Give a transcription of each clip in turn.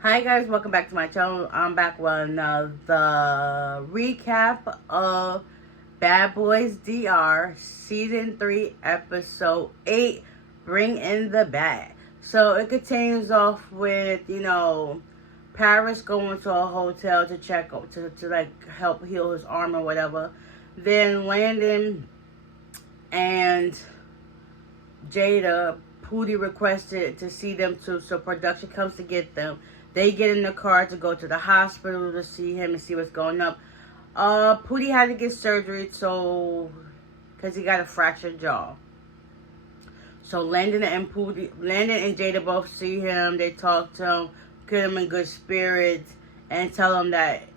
Hi guys, welcome back to my channel. I'm back with the recap of Bad Boys DR Season 3 Episode 8, Bring in the Bag. So it continues off with, Paris going to a hotel to check up, to like help heal his arm or whatever. Then Landon and Jada, Pootie requested to see them too, so production comes to get them. They get in the car to go to the hospital to see him and see what's going up. Pootie had to get surgery, so because he got a fractured jaw. So Landon and Jada both see him. They talk to him, get him in good spirits, and tell him that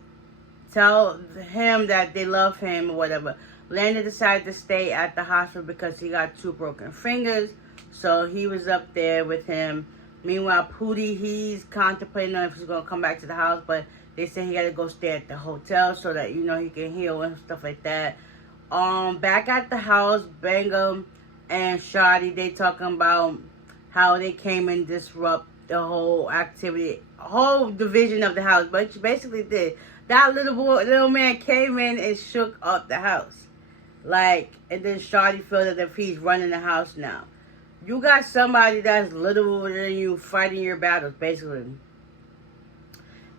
they love him or whatever. Landon decided to stay at the hospital because he got 2 broken fingers. So he was up there with him. Meanwhile, Pootie, he's contemplating on if he's going to come back to the house. But they say he got to go stay at the hotel so that, he can heal and stuff like that. Back at the house, Bangum and Shotty, they talking about how they came and disrupt the whole activity, whole division of the house. But basically did. That little man came in and shook up the house. And then Shotty felt as if he's running the house now. You got somebody that's little than you fighting your battles, basically.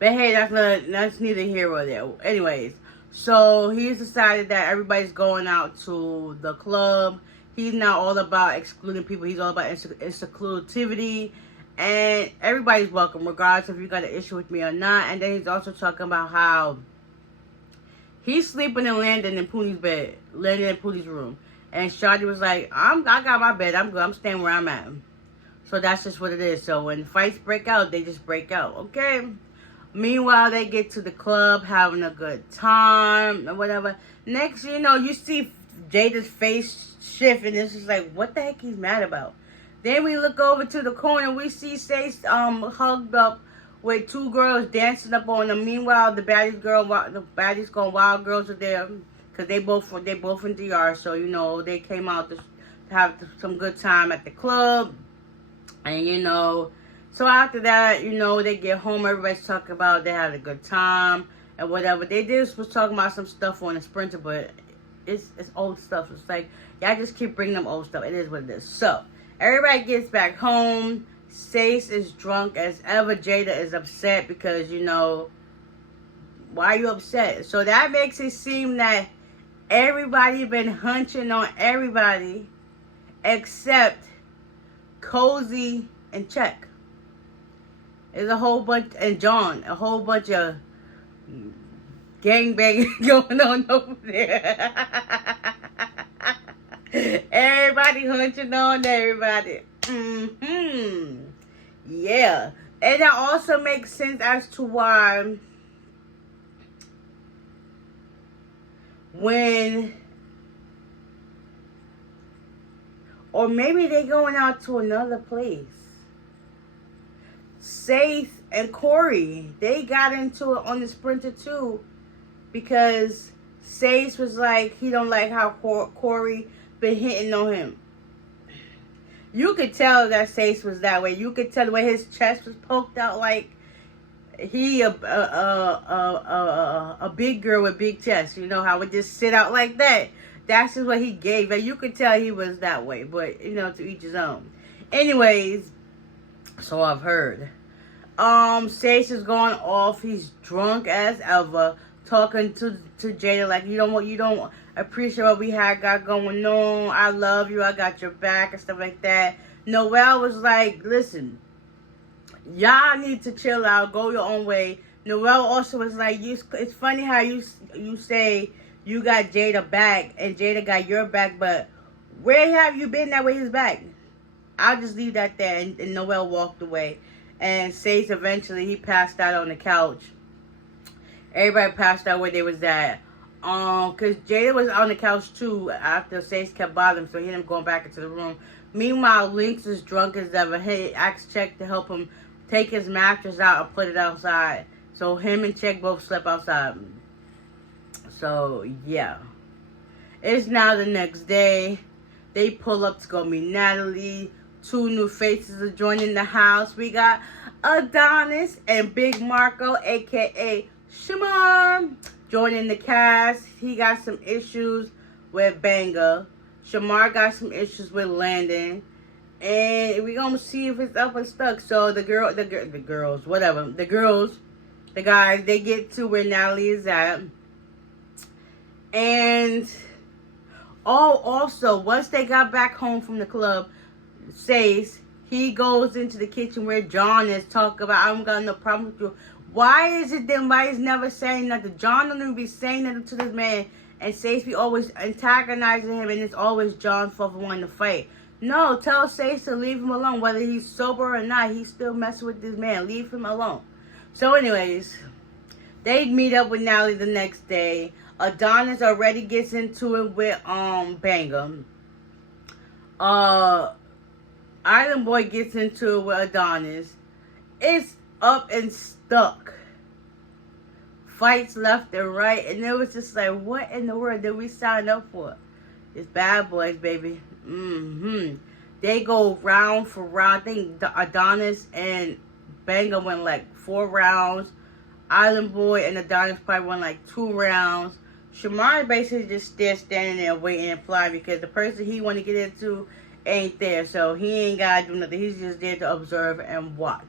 But hey, that's neither here nor there. Anyways, so he's decided that everybody's going out to the club. He's not all about excluding people. He's all about exclusivity. And everybody's welcome, regardless if you got an issue with me or not. And then he's also talking about how he's sleeping in Landon and Pootie's bed. Landon and Pootie's room. And Shawty was like, I got my bed. I'm good. I'm staying where I'm at. So that's just what it is. So when fights break out, they just break out. Okay? Meanwhile, they get to the club having a good time or whatever. Next, you see Jada's face shift. And it's just like, what the heck he's mad about? Then we look over to the corner. We see Stace hugged up with 2 girls dancing up on them. Meanwhile, the baddies going wild girls are there. Because they both in DR, so, they came out to have some good time at the club. And, so after that, they get home. Everybody's talking about they had a good time and whatever. They just was talking about some stuff on the Sprinter, but it's old stuff. It's like, y'all just keep bringing them old stuff. It is what it is. So, everybody gets back home. Stace is drunk as ever. Jada is upset because, why are you upset? So that makes it seem that everybody been hunching on everybody except Cozy and Check. There's a whole bunch, and John, a whole bunch of gangbanging going on over there. Everybody hunching on everybody. Yeah. And that also makes sense as to why or maybe they going out to another place. Saith and Corey, they got into it on the Sprinter too, because Saith was like, he don't like how Corey been hitting on him. You could tell that Saith was that way. You could tell the way his chest was poked out, like he a big girl with big chest. You know how it just sit out like that. That's just what he gave. And you could tell he was that way. But, to each his own. Anyways, so I've heard. Sage is going off. He's drunk as ever. Talking to Jada like, you don't appreciate what we got going on. I love you. I got your back and stuff like that. Noelle was like, listen, y'all need to chill out. Go your own way. Noelle also was like, it's funny how you say you got Jada back and Jada got your back, but where have you been that way his back? I'll just leave that there. And Noelle walked away. And Sage eventually, he passed out on the couch. Everybody passed out where they was at. Because Jada was on the couch too after Sage kept bothering him, so he ended up going back into the room. Meanwhile, Lynx is drunk as ever. He asked Check to help him take his mattress out and put it outside. So him and Check both slept outside. So, yeah. It's now the next day. They pull up to go meet Natalie. 2 new faces are joining the house. We got Adonis and Big Marco, aka Shamar, joining the cast. He got some issues with Banger. Shamar got some issues with Landon. And we're gonna see if it's up or stuck. So the girls, the guys, they get to where Natalie is at. And also, once they got back home from the club, he goes into the kitchen where John is talking about, I don't got no problem with you. Why is it then why he's never saying nothing? John don't even be saying nothing to this man, and Sace be always antagonizing him, and it's always John's fault for wanting to fight. No, tell Sace to leave him alone. Whether he's sober or not, he's still messing with this man. Leave him alone. So anyways, they meet up with Natalie the next day. Adonis already gets into it with Banger. Island Boy gets into it with Adonis. It's up and stuck. Fights left and right. And it was just like, what in the world did we sign up for? It's bad boys, baby. They go round for round. I think the Adonis and Banger went like 4 rounds. Island Boy and Adonis probably won like 2 rounds. Shamar basically just standing there waiting and flying because the person he want to get into ain't there. So he ain't got to do nothing. He's just there to observe and watch.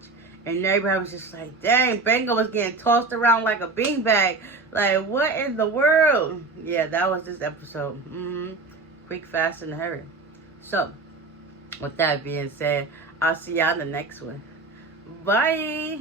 And everybody was just like, dang, Banger was getting tossed around like a beanbag. Like, what in the world? Yeah, that was this episode. Quick, fast, and hurry. So, with that being said, I'll see y'all in the next one. Bye.